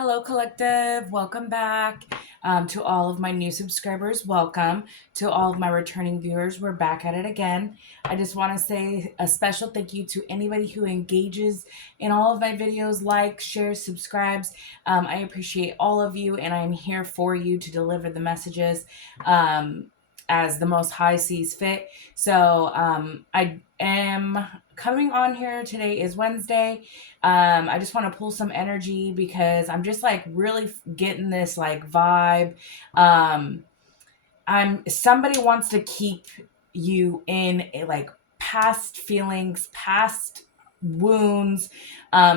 Hello, collective. Welcome back to all of my new subscribers. Welcome to all of my returning viewers. We're back at it again. I just want to say a special thank you to anybody who engages in all of my videos, likes, shares, subscribes. I appreciate all of you, and I'm here for you to deliver the messages as the Most High sees fit. So I am coming on here. Today is Wednesday. I just want to pull some energy because I'm just like really getting this like vibe. I'm somebody wants to keep you in a, like past feelings, past wounds,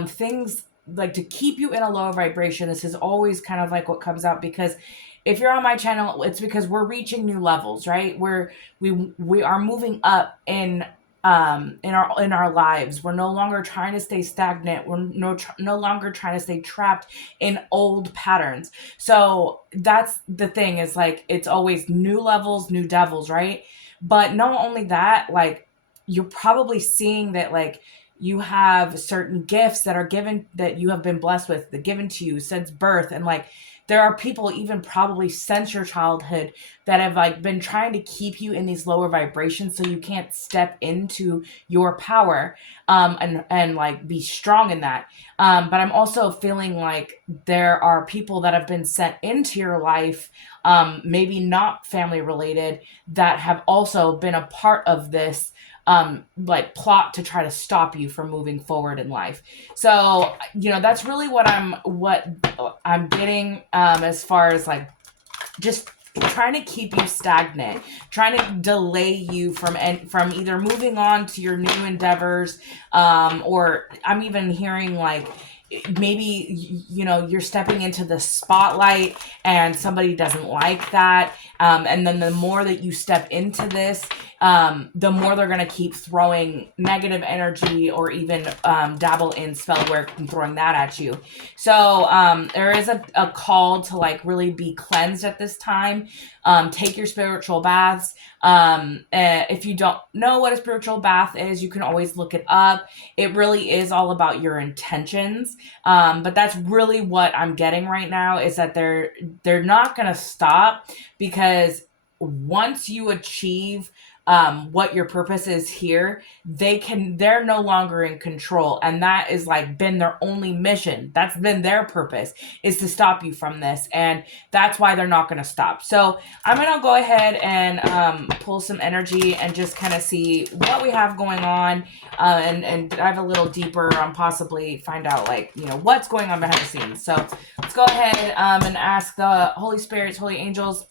things like to keep you in a lower vibration. This is always kind of like what comes out because if you're on my channel, it's because we're reaching new levels, right? We are moving up in our lives. We're no longer trying to stay stagnant. We're no longer trying to stay trapped in old patterns. So that's the thing, is like it's always new levels, new devils, right? But not only that, like you're probably seeing that like you have certain gifts that are given, that you have been blessed with, that given to you since birth. And like there are people even probably since your childhood that have like been trying to keep you in these lower vibrations so you can't step into your power, and like be strong in that. But I'm also feeling like there are people that have been sent into your life, maybe not family related, that have also been a part of this like plot to try to stop you from moving forward in life. So that's really what I'm getting, as far as like just trying to keep you stagnant, trying to delay you from either moving on to your new endeavors, or I'm even hearing like maybe you're stepping into the spotlight and somebody doesn't like that, and then the more that you step into this, the more they're going to keep throwing negative energy or even dabble in spell work and throwing that at you. So there is a call to like really be cleansed at this time. Take your spiritual baths. If you don't know what a spiritual bath is, you can always look it up. It really is all about your intentions. But that's really what I'm getting right now, is that they're not going to stop, because once you achieve what your purpose is here, they're no longer in control, and that is like been their only mission. That's been their purpose, is to stop you from this, and that's why they're not going to stop. So I'm going to go ahead and pull some energy and just kind of see what we have going on, and dive a little deeper on, possibly find out like what's going on behind the scenes. So let's go ahead and ask the Holy Spirits, Holy Angels,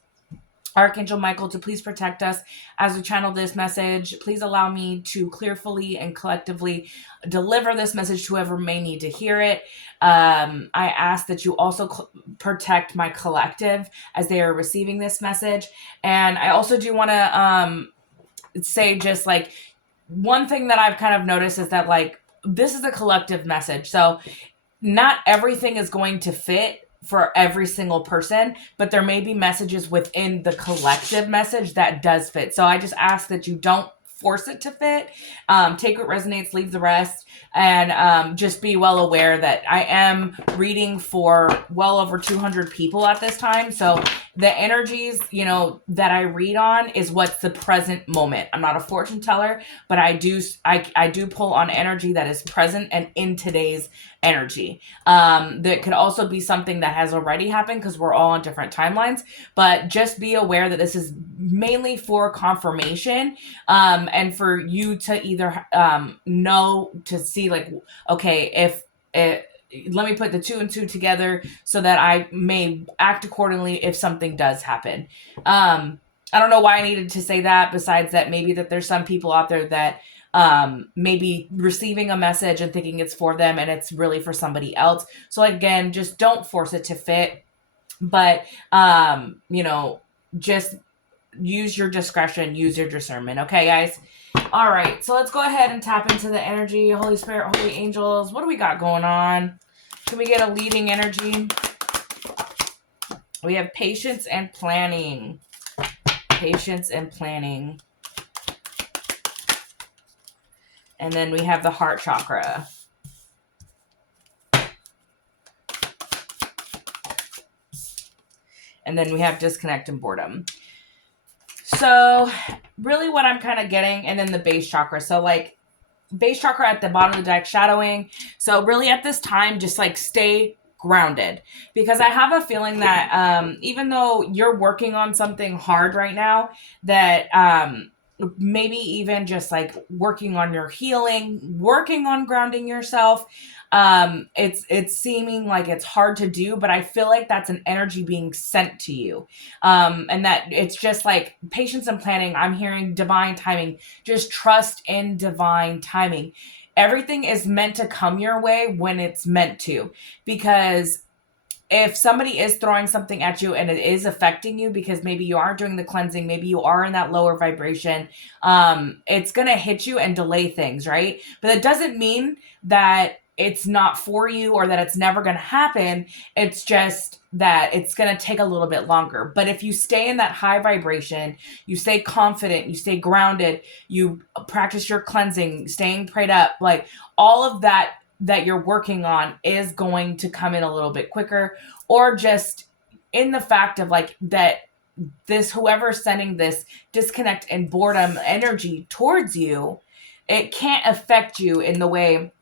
Archangel Michael to please protect us as we channel this message. Please allow me to clearly and collectively deliver this message to whoever may need to hear it. I ask that you also protect my collective as they are receiving this message. And I also do want to say just like one thing that I've kind of noticed is that like this is a collective message. So not everything is going to fit for every single person, but there may be messages within the collective message that does fit. So I just ask that you don't force it to fit. Take what resonates, leave the rest, and just be well aware that I am reading for well over 200 people at this time. So the energies, that I read on is what's the present moment. I'm not a fortune teller, but I do pull on energy that is present and in today's energy. That could also be something that has already happened, because we're all on different timelines, but just be aware that this is mainly for confirmation, and for you to either know, to see like, okay, if it, let me put the two and two together so that I may act accordingly if something does happen. I don't know why I needed to say that, besides that maybe that there's some people out there that maybe receiving a message and thinking it's for them and it's really for somebody else. So again, just don't force it to fit, but just use your discretion, use your discernment. Okay, guys? All right, so let's go ahead and tap into the energy. Holy Spirit, Holy Angels, what do we got going on? Can we get a leading energy? We have patience and planning. Patience and planning. And then we have the heart chakra. And then we have disconnect and boredom. So really what I'm kind of getting, and then the base chakra. So like base chakra at the bottom of the deck, shadowing. So really at this time, just like stay grounded, because I have a feeling that even though you're working on something hard right now, that maybe even just like working on your healing, working on grounding yourself, it's seeming like it's hard to do, but I feel like that's an energy being sent to you, and that it's just like patience and planning. I'm hearing divine timing. Just trust in divine timing. Everything is meant to come your way when it's meant to, because if somebody is throwing something at you and it is affecting you because maybe you aren't doing the cleansing, maybe you are in that lower vibration, it's going to hit you and delay things, right? But it doesn't mean that it's not for you or that it's never going to happen. It's just that it's going to take a little bit longer. But if you stay in that high vibration, you stay confident, you stay grounded, you practice your cleansing, staying prayed up, like all of that you're working on is going to come in a little bit quicker, or just in the fact of like that this whoever's sending this disconnect and boredom energy towards you, it can't affect you in the way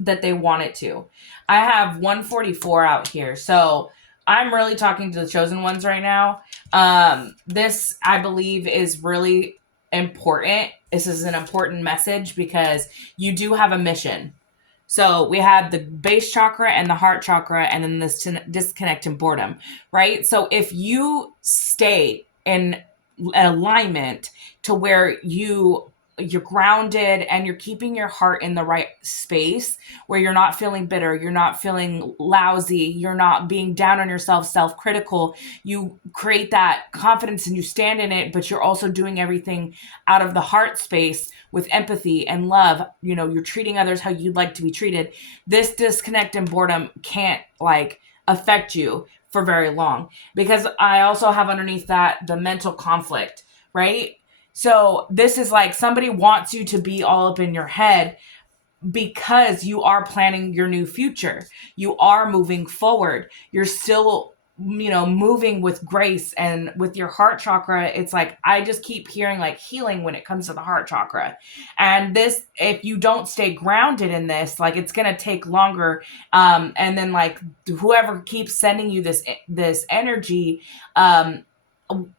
that they want it to. I have 144 out here, so I'm really talking to the chosen ones right now. This I believe is really important. This is an important message because you do have a mission. So we have the base chakra and the heart chakra, and then this disconnect and boredom, right? So if you stay in alignment to where you're grounded and you're keeping your heart in the right space, where you're not feeling bitter, you're not feeling lousy, you're not being down on yourself, self-critical, you create that confidence and you stand in it, but you're also doing everything out of the heart space with empathy and love. You know, you're treating others how you'd like to be treated. This disconnect and boredom can't like affect you for very long, because I also have underneath that the mental conflict, right? So this is like somebody wants you to be all up in your head because you are planning your new future. You are moving forward. You're still, moving with grace, and with your heart chakra, it's like, I just keep hearing like healing when it comes to the heart chakra. And this, if you don't stay grounded in this, like it's going to take longer. And then like whoever keeps sending you this energy,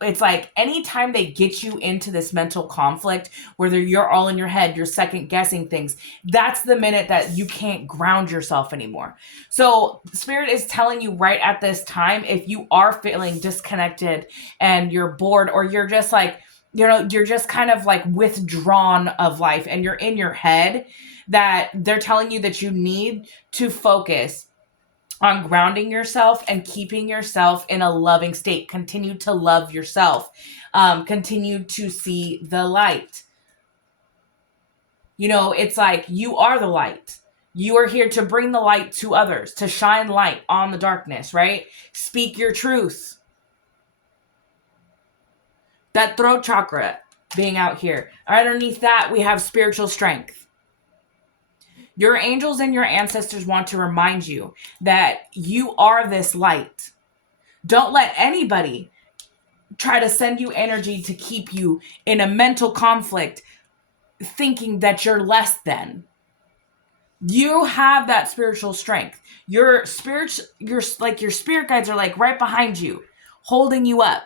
it's like anytime they get you into this mental conflict, whether you're all in your head, you're second guessing things, that's the minute that you can't ground yourself anymore. So Spirit is telling you right at this time, if you are feeling disconnected and you're bored, or you're just like, you're just kind of like withdrawn of life and you're in your head, that they're telling you that you need to focus on grounding yourself and keeping yourself in a loving state. Continue to love yourself. Continue to see the light. It's like you are the light. You are here to bring the light to others, to shine light on the darkness, right? Speak your truth. That throat chakra being out here. Underneath that, we have spiritual strength. Your angels and your ancestors want to remind you that you are this light. Don't let anybody try to send you energy to keep you in a mental conflict, thinking that you're less than. You have that spiritual strength. Your spirit guides are like right behind you, holding you up.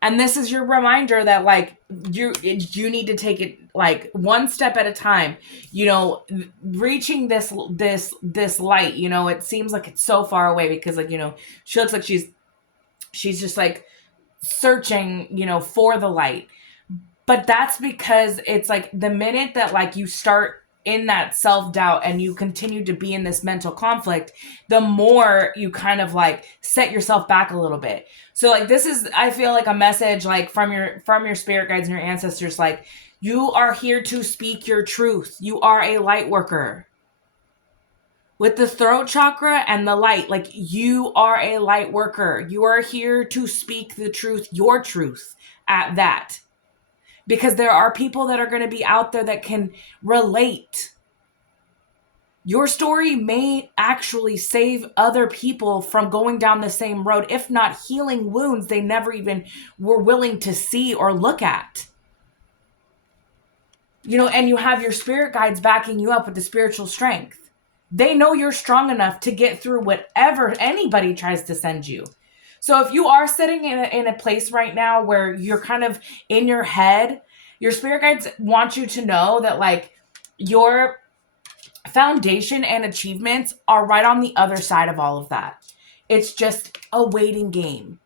And this is your reminder that like you need to take it like one step at a time, reaching this light. It seems like it's so far away because like, she looks like she's just like searching, for the light. But that's because it's like the minute that like you start in that self-doubt and you continue to be in this mental conflict, the more you kind of like set yourself back a little bit. So like this is, I feel like, a message like from your spirit guides and your ancestors, like you are here to speak your truth. You are a light worker. With the throat chakra and the light, like you are a light worker. You are here to speak the truth, your truth at that. Because there are people that are going to be out there that can relate. Your story may actually save other people from going down the same road, if not healing wounds they never even were willing to see or look at. And you have your spirit guides backing you up with the spiritual strength. They know you're strong enough to get through whatever anybody tries to send you. So if you are sitting in a place right now where you're kind of in your head, your spirit guides want you to know that, like, your foundation and achievements are right on the other side of all of that. It's just a waiting game.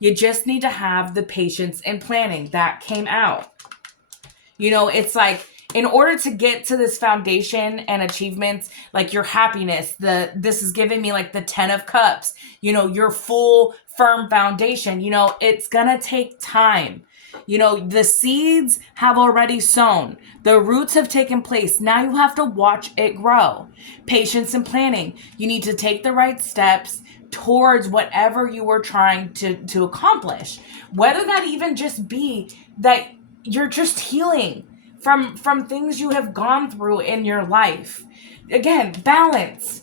You just need to have the patience and planning. That came out. It's like, in order to get to this foundation and achievements, like your happiness, this is giving me like the 10 of cups, your full firm foundation, it's gonna take time. The seeds have already sown. The roots have taken place. Now you have to watch it grow. Patience and planning. You need to take the right steps towards whatever you were trying to accomplish. Whether that even just be that you're just healing from things you have gone through in your life. Again, balance.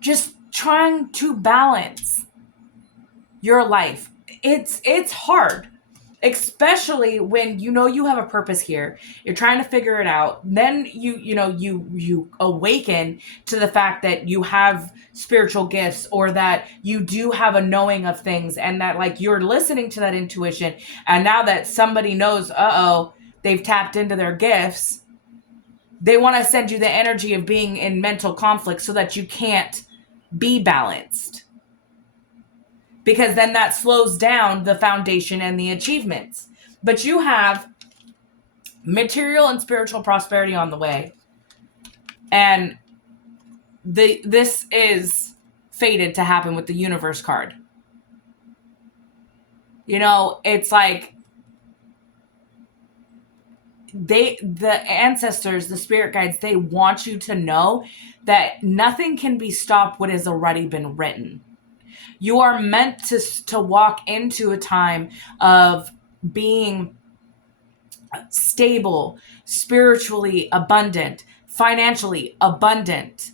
Just trying to balance your life. It's hard. Especially when you have a purpose here, you're trying to figure it out. Then you awaken to the fact that you have spiritual gifts, or that you do have a knowing of things, and that, like, you're listening to that intuition. And now that somebody knows, they've tapped into their gifts, they want to send you the energy of being in mental conflict so that you can't be balanced. Because then that slows down the foundation and the achievements. But you have material and spiritual prosperity on the way. And this is fated to happen with the universe card. It's like the ancestors, the spirit guides, they want you to know that nothing can be stopped what has already been written. You are meant to walk into a time of being stable, spiritually abundant, financially abundant.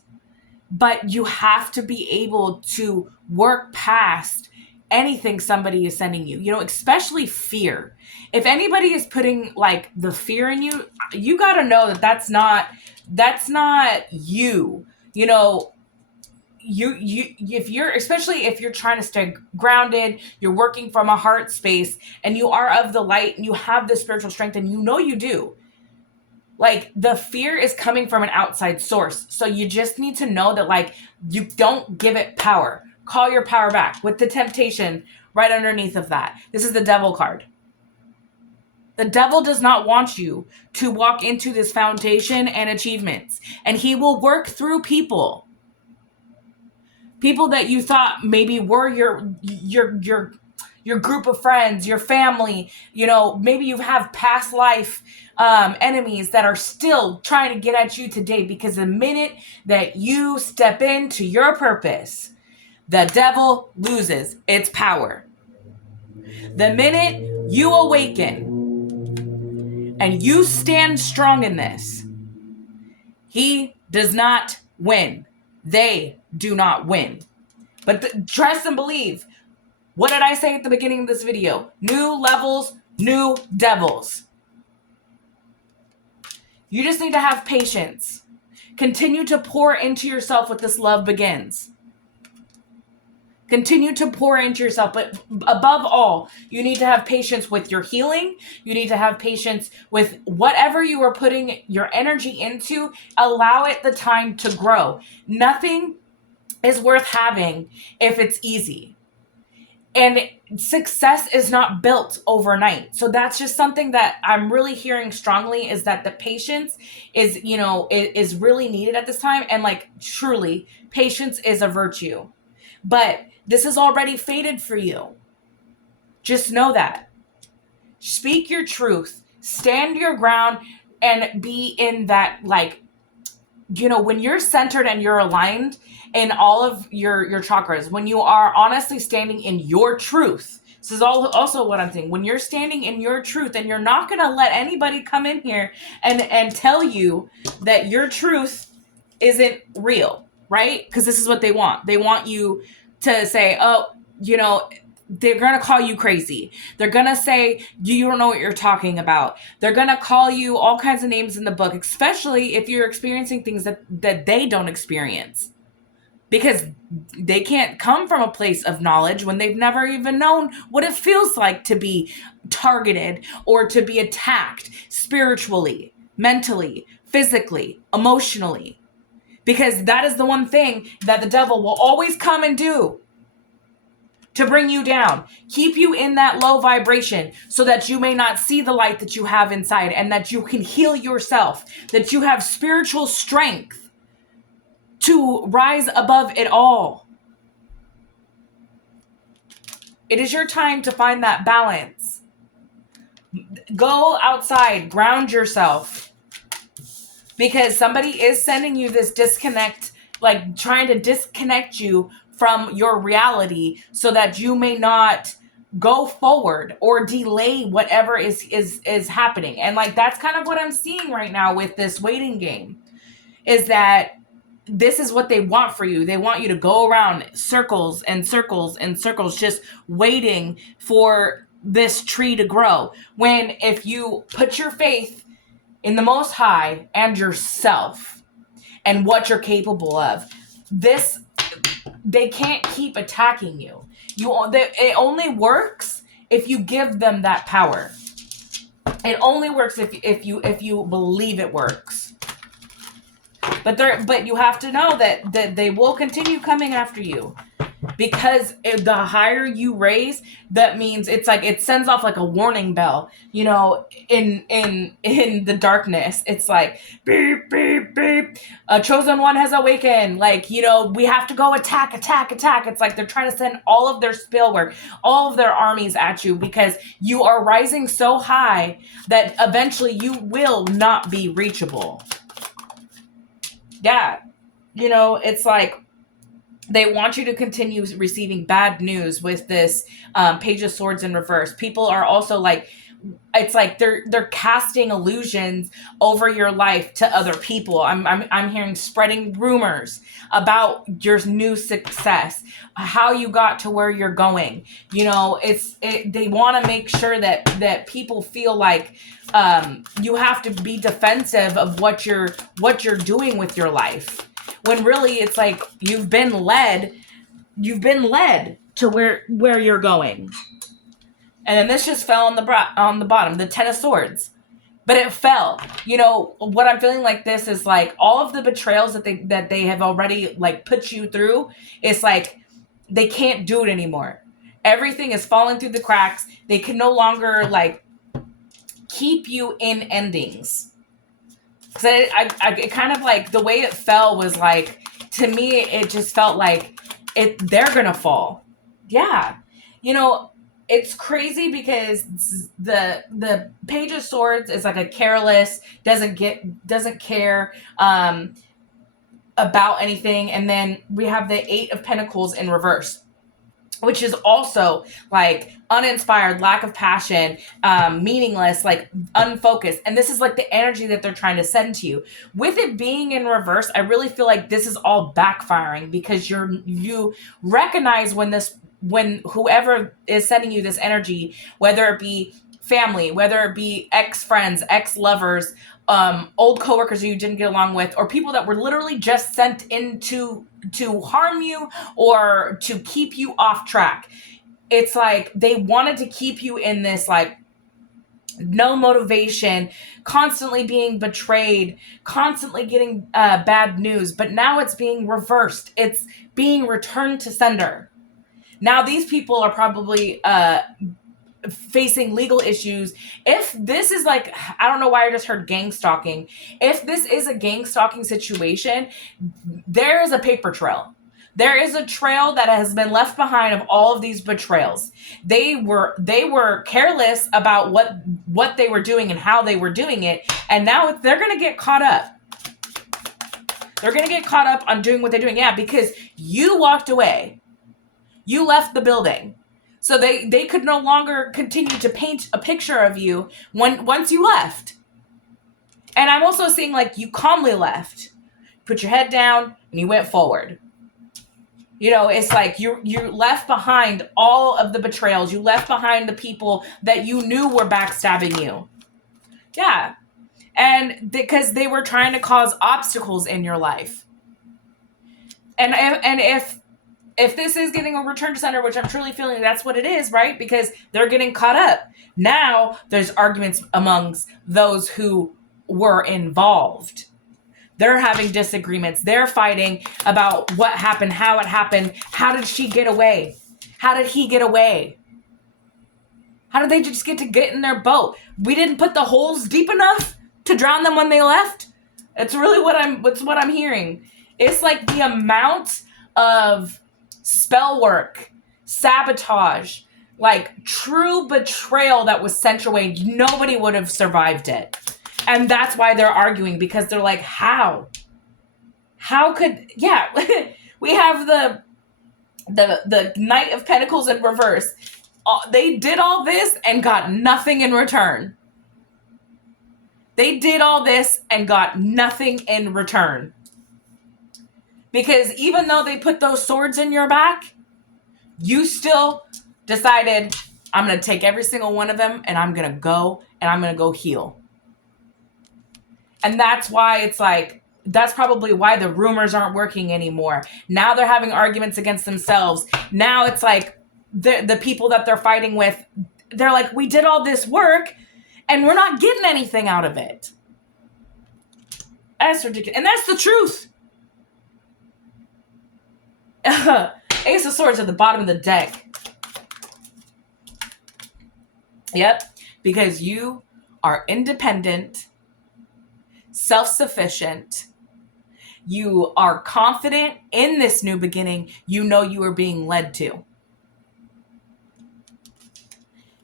But you have to be able to work past anything somebody is sending you, especially fear. If anybody is putting, like, the fear in you, you got to know that that's not you. Especially if you're trying to stay grounded, you're working from a heart space, and you are of the light, and you have the spiritual strength, and you do. Like, the fear is coming from an outside source. So you just need to know that, like, you don't give it power. Call your power back with the temptation right underneath of that. This is the devil card. The devil does not want you to walk into this foundation and achievements, and he will work through people that you thought maybe were your group of friends, your family. Maybe you have past life enemies that are still trying to get at you today, because the minute that you step into your purpose, the devil loses its power. The minute you awaken and you stand strong in this, he does not win. They do not win. But trust and believe. What did I say at the beginning of this video? New levels, new devils. You just need to have patience. Continue to pour into yourself what this love begins. Continue to pour into yourself. But above all, you need to have patience with your healing. You need to have patience with whatever you are putting your energy into. Allow it the time to grow. Nothing is worth having if it's easy. And success is not built overnight. So that's just something that I'm really hearing strongly, is that the patience is, is really needed at this time. And, like, truly, patience is a virtue. But this is already fated for you. Just know that. Speak your truth. Stand your ground and be in that, like, when you're centered and you're aligned in all of your chakras, when you are honestly standing in your truth, This is all also what I'm saying. When you're standing in your truth and you're not going to let anybody come in here and tell you that your truth isn't real, right? Because this is what they want. They want you to say, oh, you know, they're going to call you crazy. They're going to say, you don't know what you're talking about. They're going to call you all kinds of names in the book, especially if you're experiencing things that they don't experience. Because they can't come from a place of knowledge when they've never even known what it feels like to be targeted or to be attacked spiritually, mentally, physically, emotionally. Because that is the one thing that the devil will always come and do, to bring you down, keep you in that low vibration so that you may not see the light that you have inside and that you can heal yourself, that you have spiritual strength to rise above it all. It is your time to find that balance. Go outside, ground yourself, because somebody is sending you this disconnect, like trying to disconnect you from your reality so that you may not go forward or delay whatever is happening. And like, that's kind of what I'm seeing right now with this waiting game, is that this is what they want for you. They want you to go around circles and circles and circles, just waiting for this tree to grow. When if you put your faith in the Most High and yourself and what you're capable of, they can't keep attacking you. It only works if you give them that power. It only works if you believe it works. But you have to know that they will continue coming after you, because the higher you raise, that means it's like it sends off like a warning bell, you know, in the darkness. It's like beep beep beep, a chosen one has awakened. Like, you know, we have to go attack. It's like they're trying to send all of their spillwork, all of their armies at you, because you are rising so high that eventually you will not be reachable. Yeah, you know, it's like they want you to continue receiving bad news with this Page of Swords in reverse. People are also like, it's like they're casting illusions over your life to other people. I'm hearing spreading rumors about your new success, how you got to where you're going. You know, they want to make sure that people feel like you have to be defensive of what you're doing with your life, when really it's like you've been led to where you're going. And then this just fell on the bottom, the Ten of Swords. But it fell. You know, what I'm feeling like this is like all of the betrayals that they have already like put you through, it's like they can't do it anymore. Everything is falling through the cracks. They can no longer like keep you in endings. Cause it kind of like the way it fell was like, to me, it just felt like they're gonna fall. Yeah. You know, it's crazy because the Page of Swords is like a careless, doesn't care about anything. And then we have the Eight of Pentacles in reverse, which is also like uninspired, lack of passion, meaningless, like unfocused. And this is like the energy that they're trying to send to you. With it being in reverse, I really feel like this is all backfiring, because you recognize when whoever is sending you this energy, whether it be family, whether it be ex-friends, ex-lovers, old coworkers who you didn't get along with, or people that were literally just sent in to harm you or to keep you off track. It's like they wanted to keep you in this like no motivation, constantly being betrayed, constantly getting bad news. But now it's being reversed. It's being returned to sender. Now these people are probably facing legal issues. If this is like, I don't know why I just heard gang stalking. If this is a gang stalking situation, there is a paper trail. There is a trail that has been left behind of all of these betrayals. They were careless about what they were doing and how they were doing it, and now they're going to get caught up. They're going to get caught up on doing what they're doing. Yeah, because you walked away. You left the building. So they could no longer continue to paint a picture of you once you left. And I'm also seeing like you calmly left, put your head down, and you went forward. You know, it's like you left behind all of the betrayals. You left behind the people that you knew were backstabbing you. Yeah. And because they were trying to cause obstacles in your life. And if this is getting a return to sender, which I'm truly feeling that's what it is, right? Because they're getting caught up. Now there's arguments amongst those who were involved. They're having disagreements. They're fighting about what happened, how it happened. How did she get away? How did he get away? How did they just get in their boat? We didn't put the holes deep enough to drown them when they left. It's really what I'm hearing. It's like the amount of spell work, sabotage, like true betrayal that was sent your way. Nobody would have survived it. And that's why they're arguing, because they're like, how could, yeah, we have the Knight of Pentacles in reverse. They did all this and got nothing in return. They did all this and got nothing in return. Because even though they put those swords in your back, you still decided, I'm going to take every single one of them and I'm going to go heal. And that's why it's like, that's probably why the rumors aren't working anymore. Now they're having arguments against themselves. Now it's like the people that they're fighting with, they're like, we did all this work and we're not getting anything out of it. That's ridiculous. And that's the truth. Ace of Swords at the bottom of the deck. Yep. Because you are independent, self-sufficient. You are confident in this new beginning. You know you are being led to.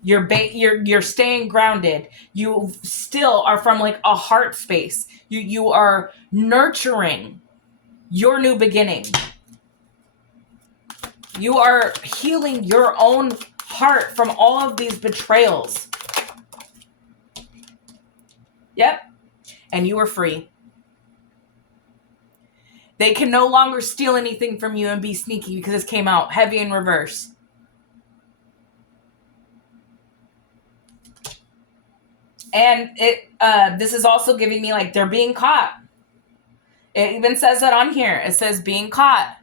You're staying grounded. You still are from like a heart space. You are nurturing your new beginning. You are healing your own heart from all of these betrayals. Yep. And you are free. They can no longer steal anything from you and be sneaky, because this came out heavy in reverse. And this is also giving me like they're being caught. It even says that on here. It says being caught.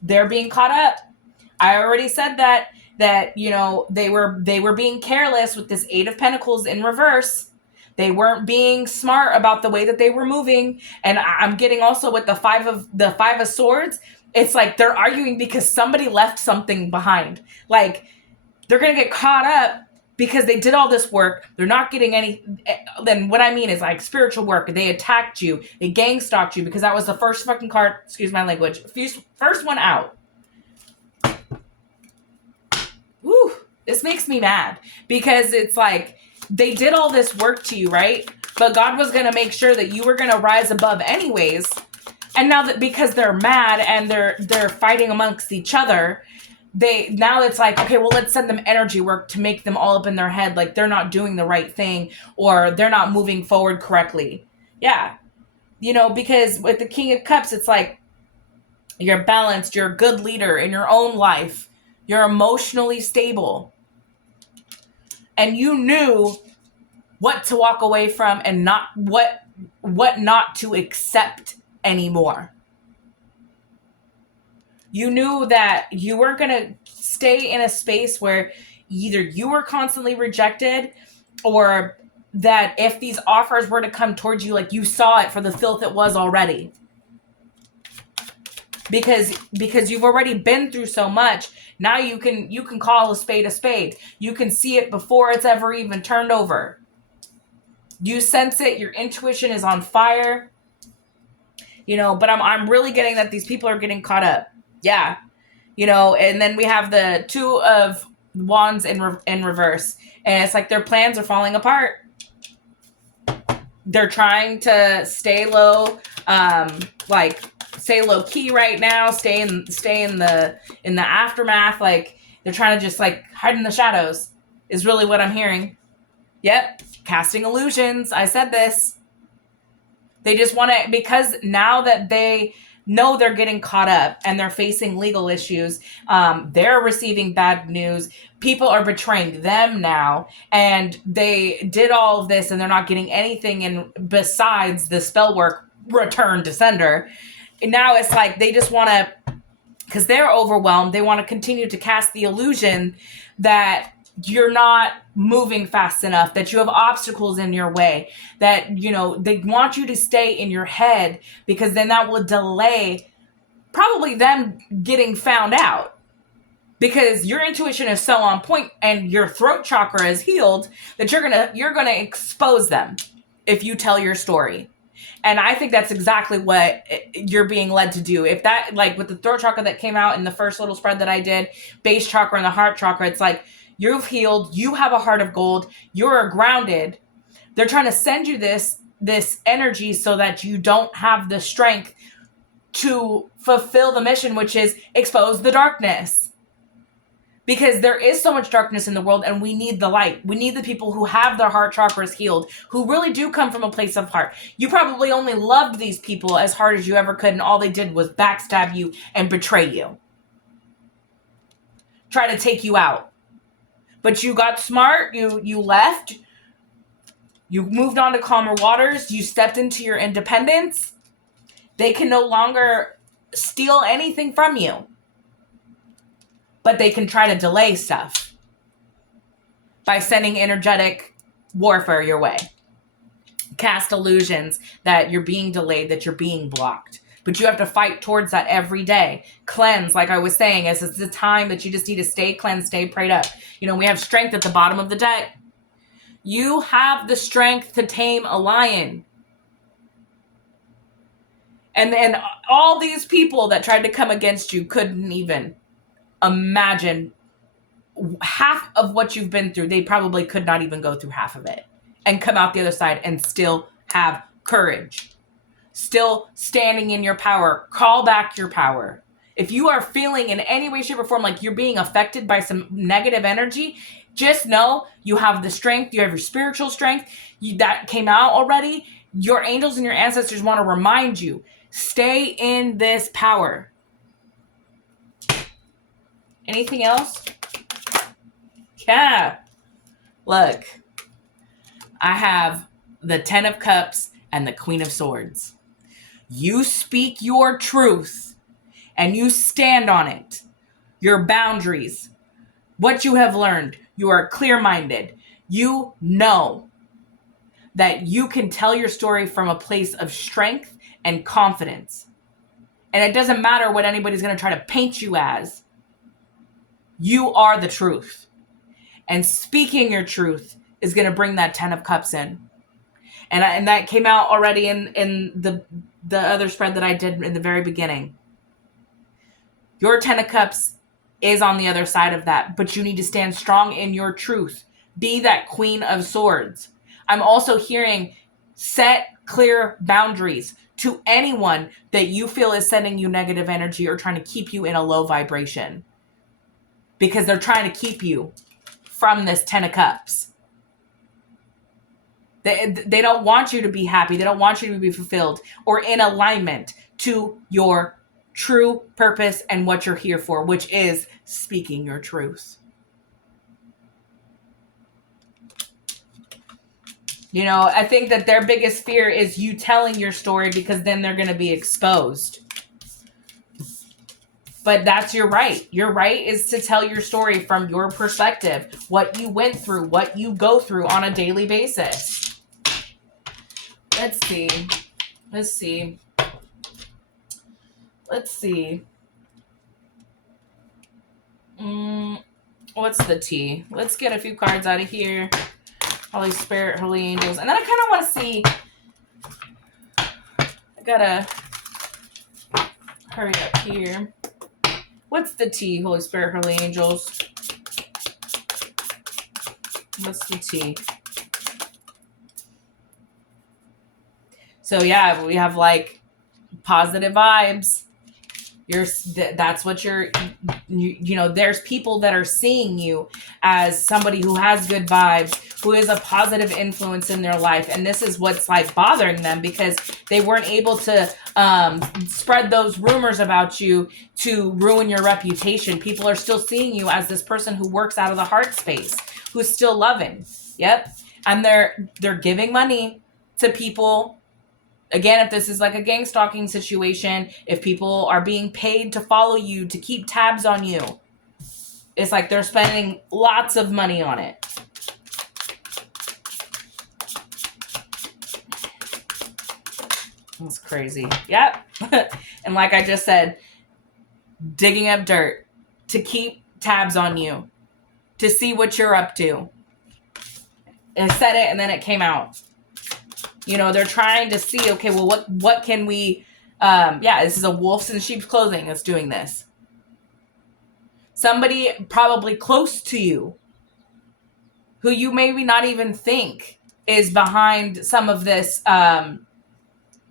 They're being caught up. I already said that you know they were being careless with this Eight of Pentacles in reverse. They weren't being smart about the way that they were moving. And I'm getting also with the Five of Swords. It's like they're arguing because somebody left something behind. Like they're going to get caught up because they did all this work. They're not getting any. Then what I mean is like spiritual work. They attacked you. They gang stalked you because that was the first fucking card. Excuse my language. First one out. Woo. This makes me mad because it's like they did all this work to you, right? But God was going to make sure that you were going to rise above anyways. And now that because they're mad and they're fighting amongst each other, now it's like, okay, well, let's send them energy work to make them all up in their head like they're not doing the right thing or they're not moving forward correctly. Yeah. You know, because with the King of Cups, it's like you're balanced, you're a good leader in your own life. You're emotionally stable. And you knew what to walk away from and not what not to accept anymore. You knew that you weren't going to stay in a space where either you were constantly rejected or that if these offers were to come towards you, like you saw it for the filth it was already. Because you've already been through so much. Now you can call a spade a spade. You can see it before it's ever even turned over. You sense it. Your intuition is on fire. You know, but I'm really getting that these people are getting caught up. Yeah. You know, and then we have the Two of Wands in reverse. And it's like their plans are falling apart. They're trying to stay low, stay low key right now, stay in the aftermath. Like They're trying to just like hide in the shadows is really what I'm hearing. Yep, casting illusions. I said this. They just want to, because now that they know they're getting caught up and they're facing legal issues, they're receiving bad news. People are betraying them now, and they did all of this and they're not getting anything in besides the spell work return to sender. And now it's like they just want to, because they're overwhelmed, they want to continue to cast the illusion that you're not moving fast enough, that you have obstacles in your way, that, you know, they want you to stay in your head, because then that will delay probably them getting found out, because your intuition is so on point and your throat chakra is healed that you're gonna expose them if you tell your story. And I think that's exactly what you're being led to do. If that, like with the throat chakra that came out in the first little spread that I did, base chakra and the heart chakra, it's like, you've healed, you have a heart of gold, you're grounded. They're trying to send you this energy so that you don't have the strength to fulfill the mission, which is expose the darkness. Because there is so much darkness in the world, and we need the light. We need the people who have their heart chakras healed, who really do come from a place of heart. You probably only loved these people as hard as you ever could, and all they did was backstab you and betray you. Try to take you out. But you got smart, you left, you moved on to calmer waters, you stepped into your independence. They can no longer steal anything from you. But they can try to delay stuff by sending energetic warfare your way. Cast illusions that you're being delayed, that you're being blocked. But you have to fight towards that every day. Cleanse, like I was saying, is it's the time that you just need to stay cleansed, stay prayed up. You know, we have strength at the bottom of the deck. You have the strength to tame a lion. And then all these people that tried to come against you couldn't even imagine half of what you've been through. They probably could not even go through half of it and come out the other side and still have courage, still standing in your power. Call back your power. If you are feeling in any way, shape, or form like you're being affected by some negative energy, just know you have the strength. You have your spiritual strength. That came out already. Your angels and your ancestors want to remind you, stay in this power. Anything else? Yeah. Look, I have the 10 of Cups and the Queen of Swords. You speak your truth and you stand on it. Your boundaries, what you have learned. You are clear-minded. You know that you can tell your story from a place of strength and confidence. And it doesn't matter what anybody's going to try to paint you as. You are the truth. And speaking your truth is going to bring that 10 of Cups in. And that came out already in the other spread that I did in the very beginning. Your 10 of Cups is on the other side of that. But you need to stand strong in your truth. Be that Queen of Swords. I'm also hearing set clear boundaries to anyone that you feel is sending you negative energy or trying to keep you in a low vibration. Because they're trying to keep you from this 10 of Cups. They don't want you to be happy. They don't want you to be fulfilled or in alignment to your true purpose and what you're here for, which is speaking your truth. You know, I think that their biggest fear is you telling your story, because then they're going to be exposed. But that's your right. Your right is to tell your story from your perspective, what you went through, what you go through on a daily basis. Let's see. What's the T? Let's get a few cards out of here. Holy Spirit, Holy Angels. And then I kind of want to see. I gotta hurry up here. What's the T, Holy Spirit, Holy Angels? What's the T? So yeah, we have like positive vibes. That's what you're there's people that are seeing you as somebody who has good vibes, who is a positive influence in their life. And this is what's like bothering them, because they weren't able to spread those rumors about you to ruin your reputation. People are still seeing you as this person who works out of the heart space, who's still loving. Yep. And they're giving money to people. Again, if this is like a gang stalking situation, if people are being paid to follow you, to keep tabs on you, it's like they're spending lots of money on it. That's crazy. Yep. And like I just said, digging up dirt to keep tabs on you, to see what you're up to. And I said it, and then it came out. They're trying to see, okay, well, what can we, this is a wolf in sheep's clothing that's doing this. Somebody probably close to you, who you maybe not even think is behind some of this.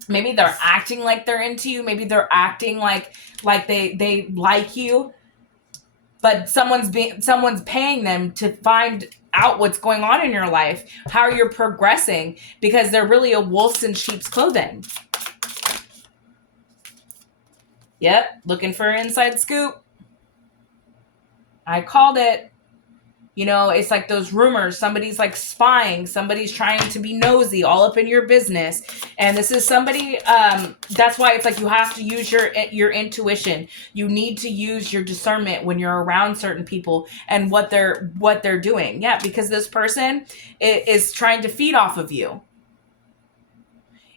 Maybe they're acting like they're into you. Maybe they're acting like they like you. But someone's paying them to find out what's going on in your life, how you're progressing, because they're really a wolf in sheep's clothing. Yep, looking for an inside scoop. I called it. It's like those rumors. Somebody's like spying. Somebody's trying to be nosy all up in your business. And this is somebody, that's why it's like you have to use your intuition. You need to use your discernment when you're around certain people and what they're doing. Yeah, because this person is trying to feed off of you.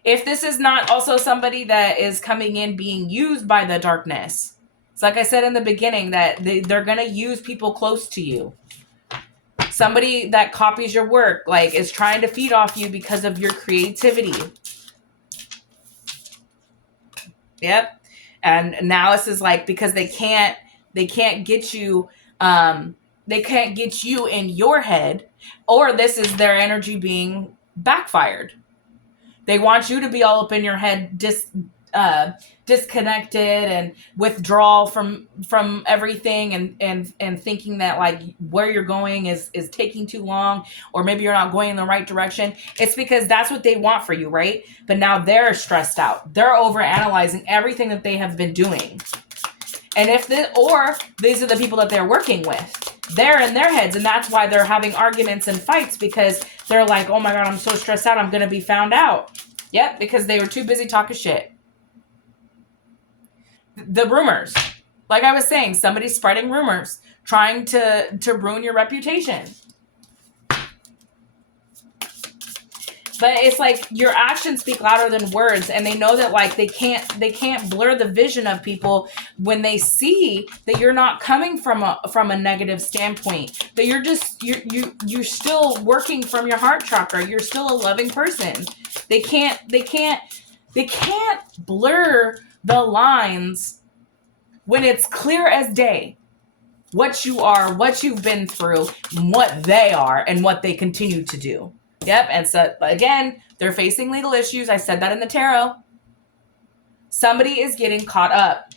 If this is not also somebody that is coming in being used by the darkness, it's like I said in the beginning, that they're going to use people close to you. Somebody that copies your work, like, is trying to feed off you because of your creativity. Yep. And now this is like, because they can't get you, they can't get you in your head, or this is their energy being backfired. They want you to be all up in your head, disconnected and withdrawal from everything, and thinking that like where you're going is taking too long, or maybe you're not going in the right direction. It's because that's what they want for you, right? But now they're stressed out. They're overanalyzing everything that they have been doing. And these are the people that they're working with. They're in their heads, and that's why they're having arguments and fights, because they're like, oh my God, I'm so stressed out, I'm going to be found out. Yep, because they were too busy talking shit. The rumors. Like I was saying, somebody's spreading rumors, trying to ruin your reputation. But it's like your actions speak louder than words, and they know that like they can't blur the vision of people when they see that you're not coming from a negative standpoint, that you're still working from your heart chakra. You're still a loving person. They can't blur the lines when it's clear as day what you are, what you've been through, what they are, and what they continue to do. Yep, and so, again, they're facing legal issues. I said that in the tarot. Somebody is getting caught up.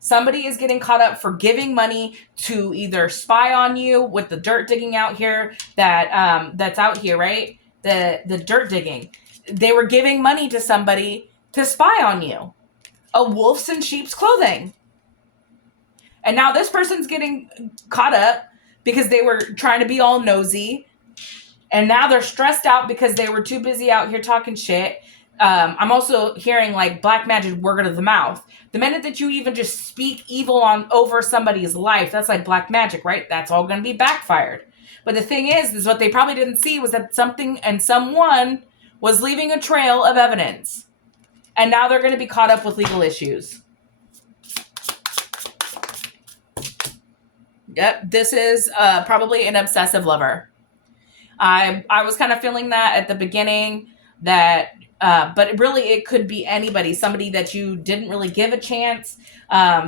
Somebody is getting caught up for giving money to either spy on you with the dirt digging out here that's out here, right? The dirt digging. They were giving money to somebody to spy on you. A wolf's in sheep's clothing. And now this person's getting caught up because they were trying to be all nosy. And now they're stressed out because they were too busy out here talking shit. I'm also hearing like black magic, word of the mouth. The minute that you even just speak evil over somebody's life, that's like black magic, right? That's all going to be backfired. But the thing is what they probably didn't see was that something and someone was leaving a trail of evidence. And now they're going to be caught up with legal issues. Yep, this is probably an obsessive lover. I was kind of feeling that at the beginning, that but really it could be anybody, somebody that you didn't really give a chance,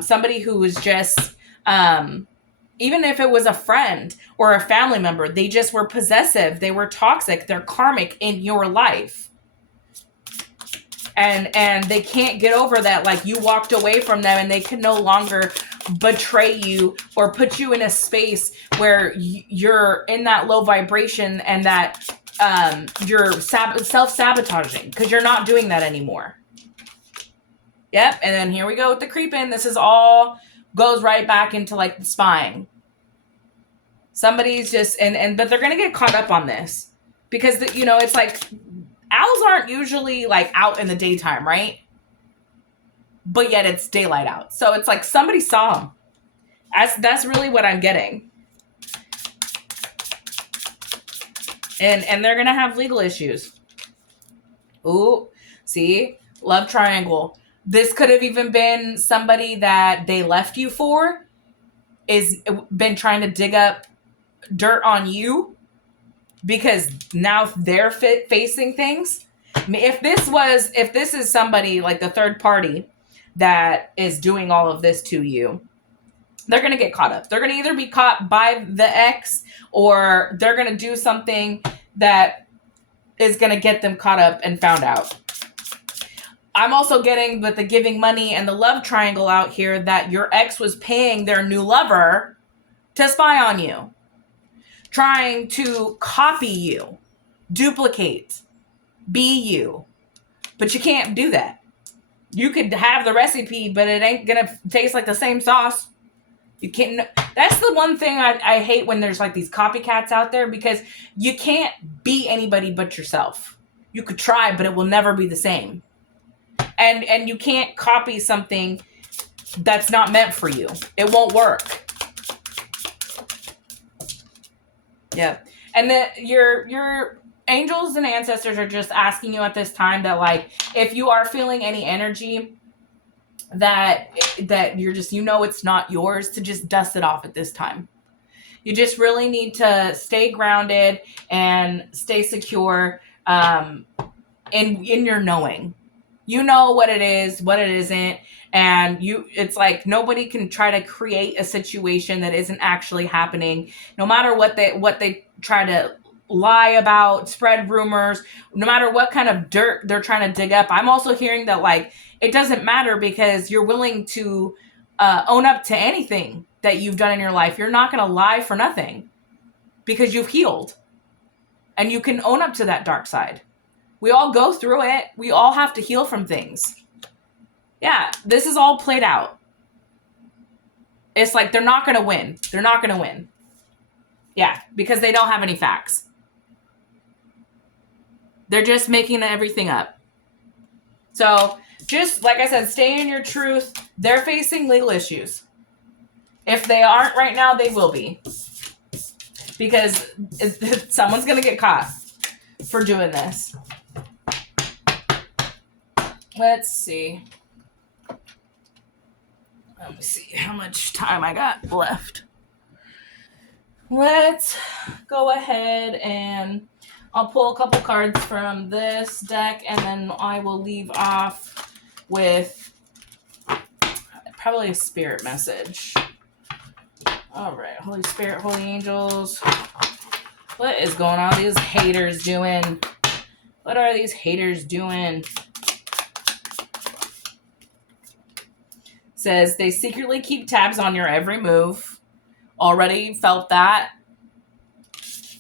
somebody who was just, even if it was a friend or a family member, they just were possessive, they were toxic, they're karmic in your life. and they can't get over that, like, you walked away from them and they can no longer betray you or put you in a space where you're in that low vibration and that you're self-sabotaging, because you're not doing that anymore. Yep. And then here we go with the creeping. This is all goes right back into like the spying. Somebody's just but they're gonna get caught up on this because it's like owls aren't usually like out in the daytime, right? But yet it's daylight out, so it's like somebody saw them. That's really what I'm getting. And they're gonna have legal issues. Ooh, see, love triangle. This could have even been somebody that they left you for, is been trying to dig up dirt on you because now they're facing things. If this is somebody like the third party that is doing all of this to you, they're going to get caught up. They're going to either be caught by the ex, or they're going to do something that is going to get them caught up and found out. I'm also getting with the giving money and the love triangle out here that your ex was paying their new lover to spy on you, trying to copy you, duplicate, be you. But you can't do that. You could have the recipe, but it ain't going to taste like the same sauce. You can't. That's the one thing I hate when there's like these copycats out there, because you can't be anybody but yourself. You could try, but it will never be the same. And you can't copy something that's not meant for you. It won't work. Yeah. And your angels and ancestors are just asking you at this time that, like, if you are feeling any energy that you're just, it's not yours, to just dust it off at this time. You just really need to stay grounded and stay secure in your knowing. You know what it is, what it isn't, and it's like nobody can try to create a situation that isn't actually happening. No matter what they try to lie about, spread rumors, no matter what kind of dirt they're trying to dig up. I'm also hearing that, like, it doesn't matter because you're willing to own up to anything that you've done in your life. You're not going to lie for nothing because you've healed and you can own up to that dark side. We all go through it. We all have to heal from things. Yeah, this is all played out. It's like they're not going to win. They're not going to win. Yeah, because they don't have any facts. They're just making everything up. So, just like I said, stay in your truth. They're facing legal issues. If they aren't right now, they will be. Because someone's going to get caught for doing this. Let's see. Let me see how much time I got left. Let's go ahead and I'll pull a couple cards from this deck, and then I will leave off with probably a spirit message. All right, Holy Spirit, Holy Angels. What is going on? These haters doing? What are these haters doing? Says they secretly keep tabs on your every move. Already felt that.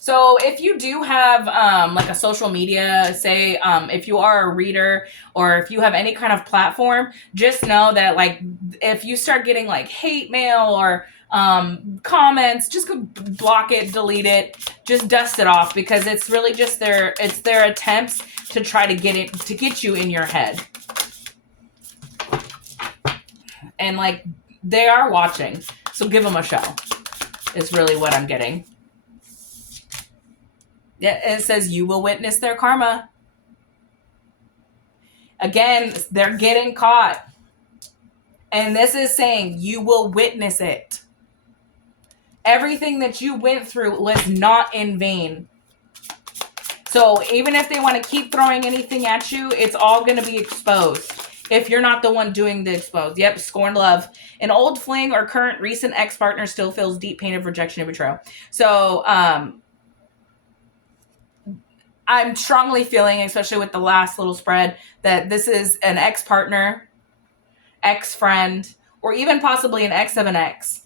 So if you do have like a social media, say if you are a reader or if you have any kind of platform, just know that, like, if you start getting like hate mail or comments, just go block it, delete it, just dust it off, because it's really just their attempts to try to get you in your head. And, like, they are watching, so give them a show. Is really what I'm getting. Yeah, it says you will witness their karma. Again, they're getting caught. And this is saying you will witness it. Everything that you went through was not in vain. So even if they want to keep throwing anything at you, it's all going to be exposed. If you're not the one doing the exposed. Yep, scorned love. An old fling or current recent ex-partner still feels deep pain of rejection and betrayal. So, I'm strongly feeling, especially with the last little spread, that this is an ex-partner, ex-friend, or even possibly an ex of an ex,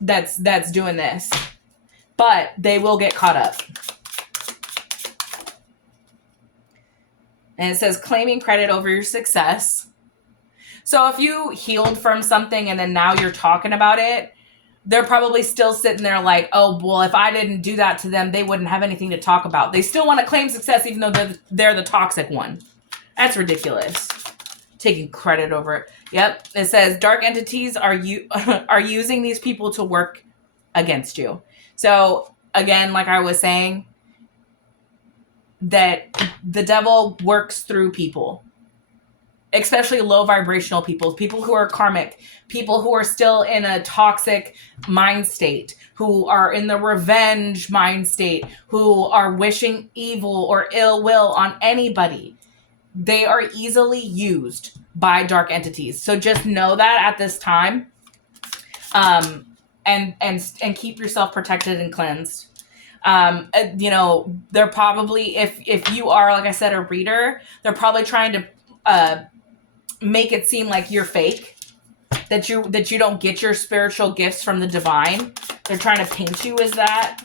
that's doing this. But they will get caught up. And it says claiming credit over your success. So if you healed from something and then now you're talking about it, they're probably still sitting there like, oh, well, if I didn't do that to them, they wouldn't have anything to talk about. They still want to claim success even though they're the toxic one. That's ridiculous. Taking credit over it. Yep. It says dark entities are using these people to work against you. So again, like I was saying, that the devil works through people, especially low vibrational people who are karmic, people who are still in a toxic mind state, who are in the revenge mind state, who are wishing evil or ill will on anybody. They are easily used by dark entities. So just know that at this time, and keep yourself protected and cleansed. They're probably, if you are, like I said, a reader, they're probably trying to make it seem like you're fake, that you don't get your spiritual gifts from the divine. They're trying to paint you as that,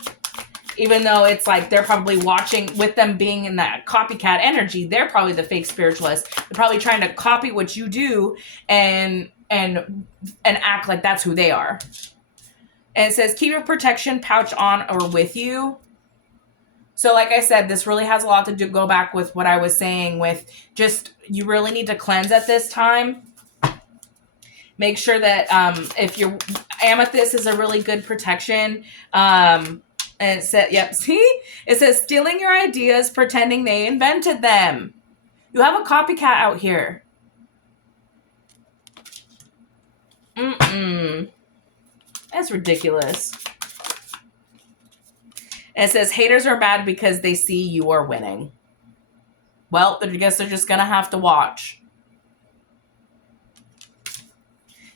even though it's like they're probably watching, with them being in that copycat energy, they're probably the fake spiritualist. They're probably trying to copy what you do and act like that's who they are. And it says, keep your protection pouch on or with you. So like I said, this really has a lot to go back with what I was saying with just, you really need to cleanse at this time. Make sure that if your amethyst is a really good protection. And it said, yep, see? It says, stealing your ideas, pretending they invented them. You have a copycat out here. That's ridiculous. And it says, haters are bad because they see you are winning. Well, I guess they're just going to have to watch.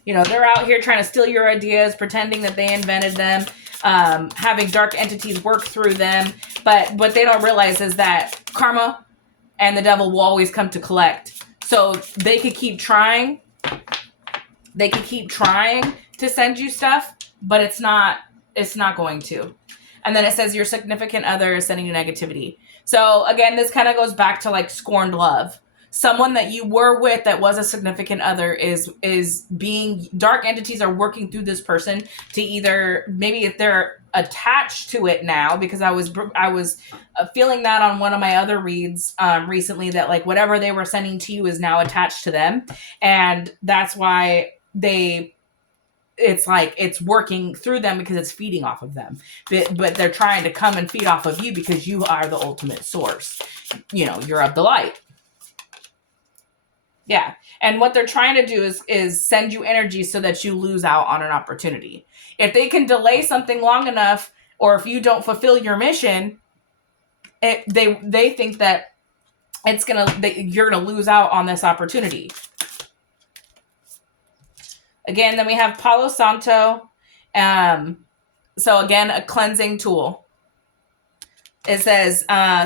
They're out here trying to steal your ideas, pretending that they invented them, having dark entities work through them. But what they don't realize is that karma and the devil will always come to collect. So they could keep trying. They could keep trying to send you stuff, but it's not going to. And then it says your significant other is sending you negativity. So again, this kind of goes back to like scorned love. Someone that you were with that was a significant other is being, dark entities are working through this person to either, maybe if they're attached to it now, because I was feeling that on one of my other reads recently, that like whatever they were sending to you is now attached to them. And that's why it's like it's working through them because it's feeding off of them. But they're trying to come and feed off of you because you are the ultimate source. You're of the light. Yeah. And what they're trying to do is send you energy so that you lose out on an opportunity. If they can delay something long enough, or if you don't fulfill your mission, they think that you're gonna lose out on this opportunity. Again, then we have Palo Santo. So again, a cleansing tool. It says,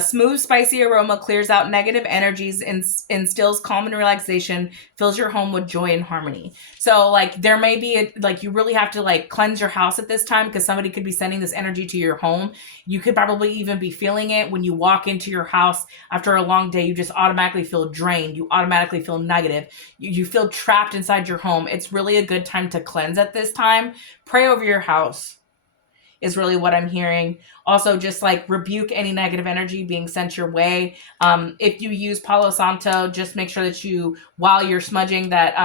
smooth, spicy aroma clears out negative energies, instills calm and relaxation, fills your home with joy and harmony. So like there may be you really have to like cleanse your house at this time, because somebody could be sending this energy to your home. You could probably even be feeling it when you walk into your house after a long day. You just automatically feel drained. You automatically feel negative. You feel trapped inside your home. It's really a good time to cleanse at this time. Pray over your house is really what I'm hearing. Also, just like rebuke any negative energy being sent your way. If you use Palo Santo, just make sure that while you're smudging, that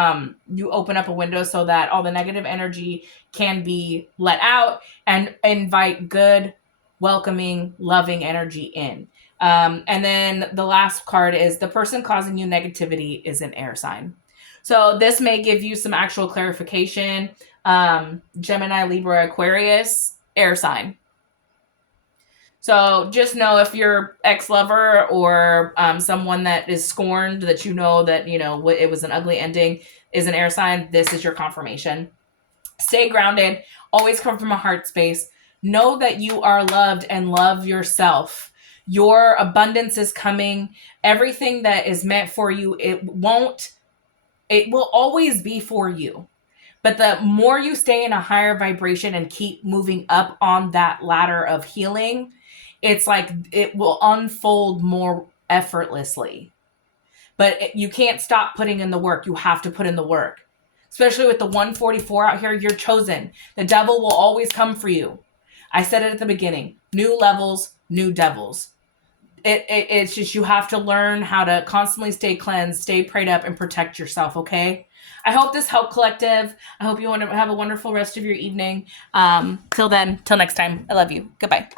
you open up a window so that all the negative energy can be let out, and invite good, welcoming, loving energy in. And then the last card is the person causing you negativity is an air sign. So this may give you some actual clarification. Gemini, Libra, Aquarius, air sign. So just know if your ex-lover or someone that is scorned, that that it was an ugly ending, is an air sign, this is your confirmation. Stay grounded. Always come from a heart space. Know that you are loved and love yourself. Your abundance is coming. Everything that is meant for you, it will always be for you. But the more you stay in a higher vibration and keep moving up on that ladder of healing, it's like it will unfold more effortlessly. But you can't stop putting in the work. You have to put in the work. Especially with the 144 out here, you're chosen. The devil will always come for you. I said it at the beginning. New levels, new devils. It's just you have to learn how to constantly stay cleansed, stay prayed up, and protect yourself, okay? I hope this helped, collective. I hope you want to have a wonderful rest of your evening. Till then, till next time. I love you. Goodbye.